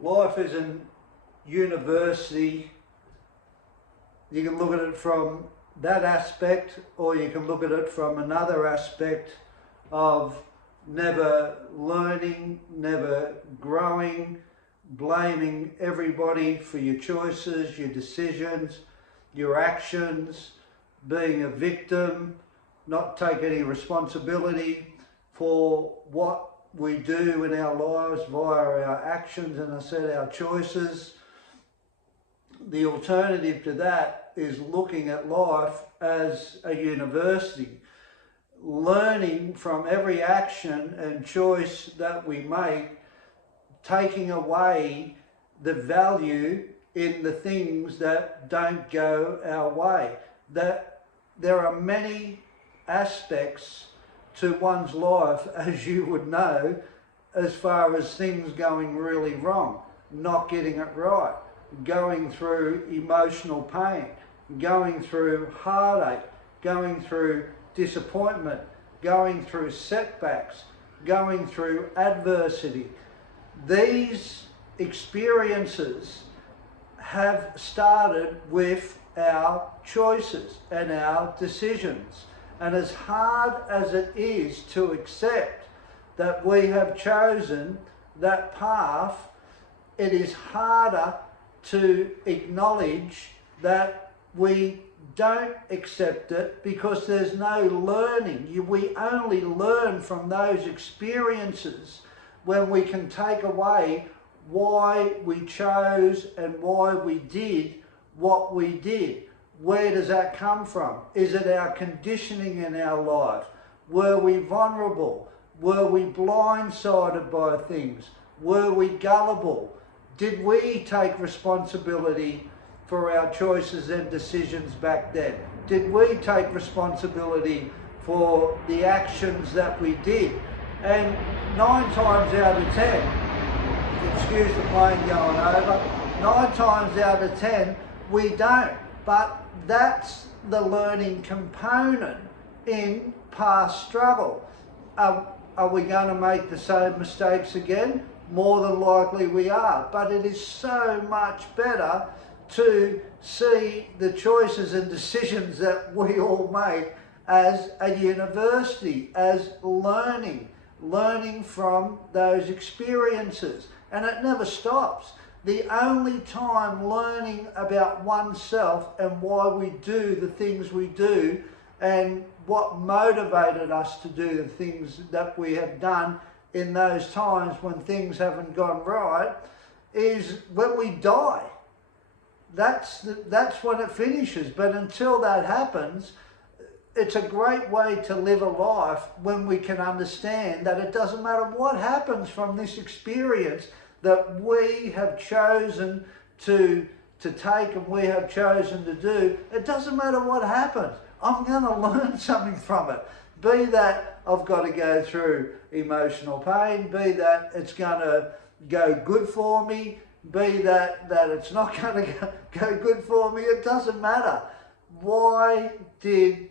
Life is a university. You can look at it from that aspect, or you can look at it from another aspect of never learning, never growing, blaming everybody for your choices, your decisions, your actions, being a victim, not take any responsibility for what we do in our lives via our actions and I said our choices. The alternative to that is looking at life as a university, learning from every action and choice that we make, taking away the value in the things that don't go our way. That there are many aspects to one's life, as you would know, as far as things going really wrong, not getting it right, going through emotional pain, going through heartache, going through disappointment, going through setbacks, going through adversity. These experiences have started with our choices and our decisions. And as hard as it is to accept that we have chosen that path, it is harder to acknowledge that we don't accept it because there's no learning. We only learn from those experiences when we can take away why we chose and why we did what we did. Where does that come from? Is it our conditioning in our life? Were we vulnerable? Were we blindsided by things? Were we gullible? Did we take responsibility for our choices and decisions back then? Did we take responsibility for the actions that we did? And 9 times out of 10, excuse the plane going over, 9 times out of 10, we don't. But that's the learning component in past struggle. Are we going to make the same mistakes again? More than likely we are. But it is so much better to see the choices and decisions that we all make as a university, as learning from those experiences. And it never stops. The only time learning about oneself and why we do the things we do and what motivated us to do the things that we have done in those times when things haven't gone right is when we die. That's when it finishes. But until that happens, it's a great way to live a life when we can understand that it doesn't matter what happens from this experience that we have chosen to take and we have chosen to do. It doesn't matter what happens. I'm going to learn something from it. Be that I've got to go through emotional pain, be that it's going to go good for me, be that it's not going to go good for me. It doesn't matter. Why did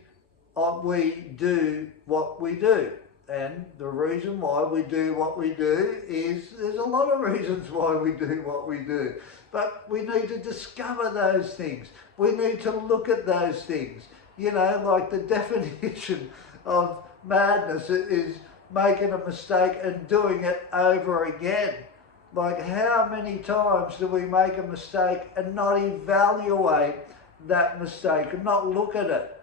we do what we do? And the reason why we do what we do is, there's a lot of reasons why we do what we do. But we need to discover those things. We need to look at those things. You know, like the definition of madness is making a mistake and doing it over again. Like, how many times do we make a mistake and not evaluate that mistake and not look at it?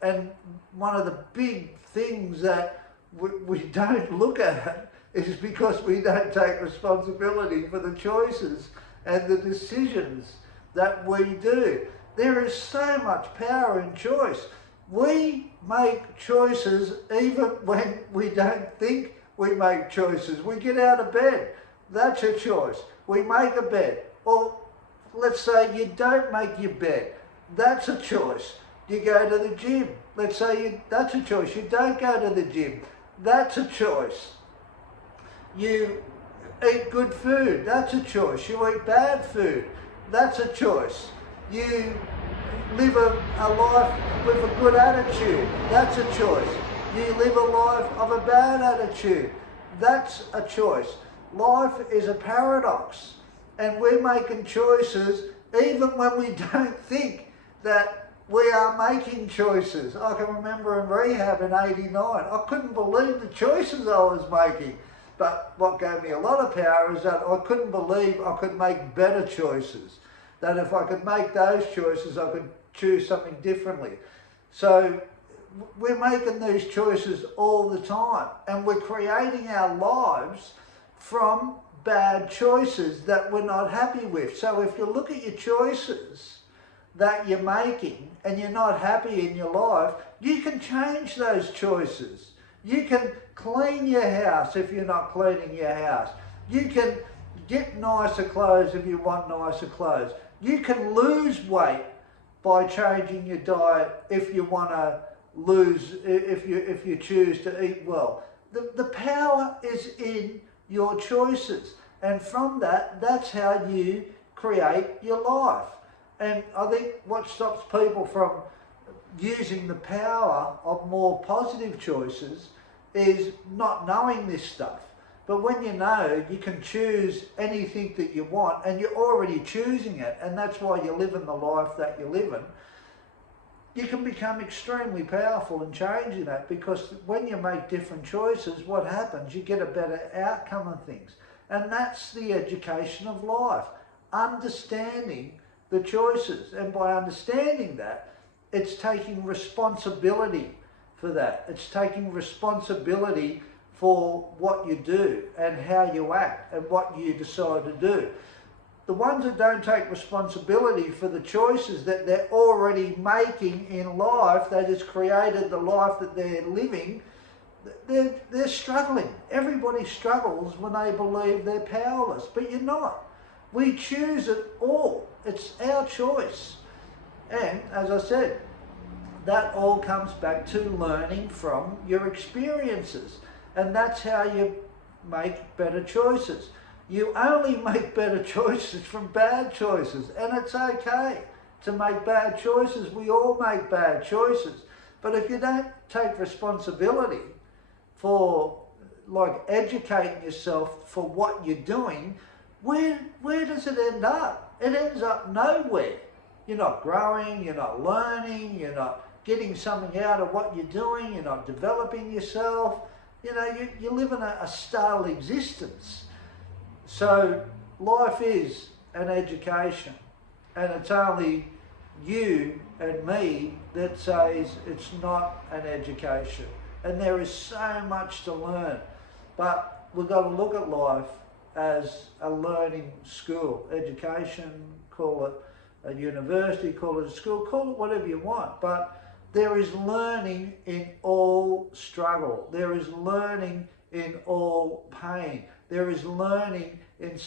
And one of the big things that we don't look at it is because we don't take responsibility for the choices and the decisions that we do. There is so much power in choice. We make choices even when we don't think we make choices. We get out of bed. That's a choice. We make a bed. Or let's say you don't make your bed. That's a choice. You go to the gym. Let's say that's a choice. You don't go to the gym. That's a choice. You eat good food. That's a choice. You eat bad food. That's a choice. You live a life with a good attitude. That's a choice. You live a life of a bad attitude. That's a choice. Life is a paradox. And we're making choices even when we don't think that we are making choices. I can remember in rehab in '89, I couldn't believe the choices I was making. But what gave me a lot of power is that I couldn't believe I could make better choices. That if I could make those choices, I could choose something differently. So we're making these choices all the time, and we're creating our lives from bad choices that we're not happy with. So if you look at your choices that you're making and you're not happy in your life, you can change those choices. You can clean your house if you're not cleaning your house. You can get nicer clothes if you want nicer clothes. You can lose weight by changing your diet if you want to lose, if you choose to eat well. The power is in your choices, and from that, that's how you create your life. And I think what stops people from using the power of more positive choices is not knowing this stuff. But when you know, you can choose anything that you want, and you're already choosing it, and that's why you're living the life that you're living. You can become extremely powerful in changing that, because when you make different choices, what happens? You get a better outcome of things. And that's the education of life, understanding the choices. And by understanding that, it's taking responsibility for that. It's taking responsibility for what you do and how you act and what you decide to do. The ones that don't take responsibility for the choices that they're already making in life, that has created the life that they're living, they're struggling. Everybody struggles when they believe they're powerless, but you're not. We choose it all. It's our choice. And as I said, that all comes back to learning from your experiences. And that's how you make better choices. You only make better choices from bad choices, and it's okay to make bad choices. We all make bad choices. But if you don't take responsibility for, like, educating yourself for what you're doing, where does it end up? It ends up nowhere. You're not growing, you're not learning, you're not getting something out of what you're doing, you're not developing yourself. You know, you're living a stale existence. So life is an education, and it's only you and me that says it's not an education. And there is so much to learn, but we've got to look at life as a learning school. Education, call it a university, call it a school, call it whatever you want, but there is learning in all struggle. There is learning in all pain. There is learning in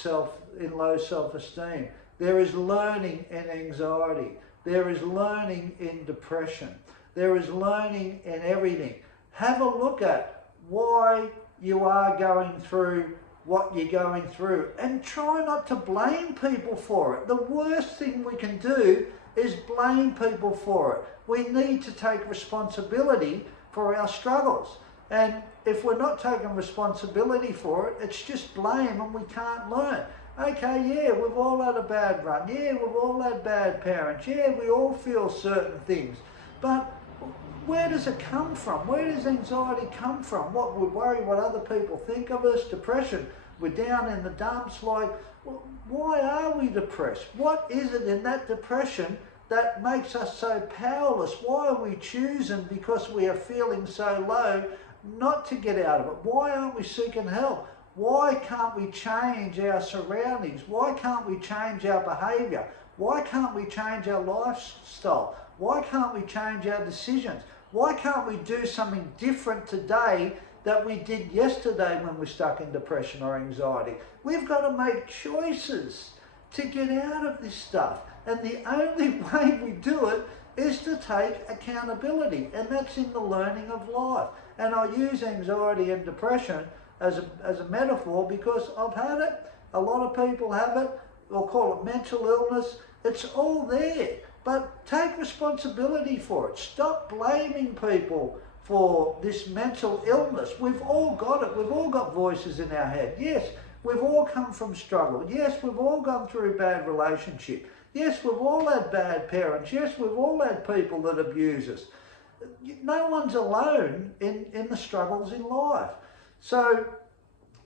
low self-esteem. There is learning in anxiety. There is learning in depression. There is learning in everything. Have a look at why you are going through what you're going through, and try not to blame people for it. The worst thing we can do is blame people for it. We need to take responsibility for our struggles. And if we're not taking responsibility for it, it's just blame and we can't learn. Okay, yeah, we've all had a bad run. Yeah, we've all had bad parents. Yeah, we all feel certain things. But where does it come from? Where does anxiety come from? What we worry what other people think of us, depression. We're down in the dumps. Like, why are we depressed? What is it in that depression that makes us so powerless? Why are we choosing, because we are feeling so low, not to get out of it? Why aren't we seeking help? Why can't we change our surroundings? Why can't we change our behaviour? Why can't we change our lifestyle? Why can't we change our decisions? Why can't we do something different today that we did yesterday when we're stuck in depression or anxiety? We've got to make choices to get out of this stuff. And the only way we do it is to take accountability, and that's in the learning of life. And I use anxiety and depression as a metaphor because I've had it, a lot of people have it, we'll call it mental illness. It's all there, but take responsibility for it. Stop blaming people for this mental illness. We've all got it. We've all got voices in our head. Yes, we've all come from struggle. Yes, we've all gone through a bad relationship. Yes, we've all had bad parents. Yes, we've all had people that abuse us. No one's alone in the struggles in life. So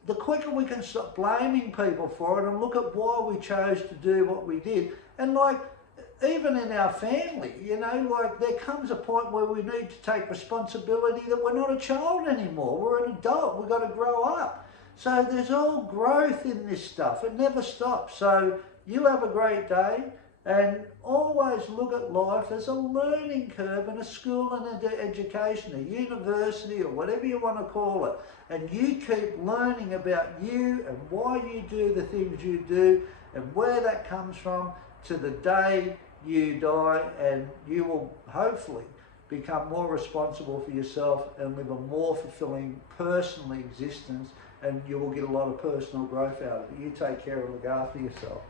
the quicker we can stop blaming people for it and look at why we chose to do what we did. And like, even in our family, you know, like there comes a point where we need to take responsibility that we're not a child anymore. We're an adult. We've got to grow up. So there's all growth in this stuff. It never stops. So you have a great day, and always look at life as a learning curve and a school and an education, a university or whatever you want to call it. And you keep learning about you and why you do the things you do and where that comes from to the day you die, and you will hopefully become more responsible for yourself and live a more fulfilling personal existence, and you will get a lot of personal growth out of it. You take care and look after yourself.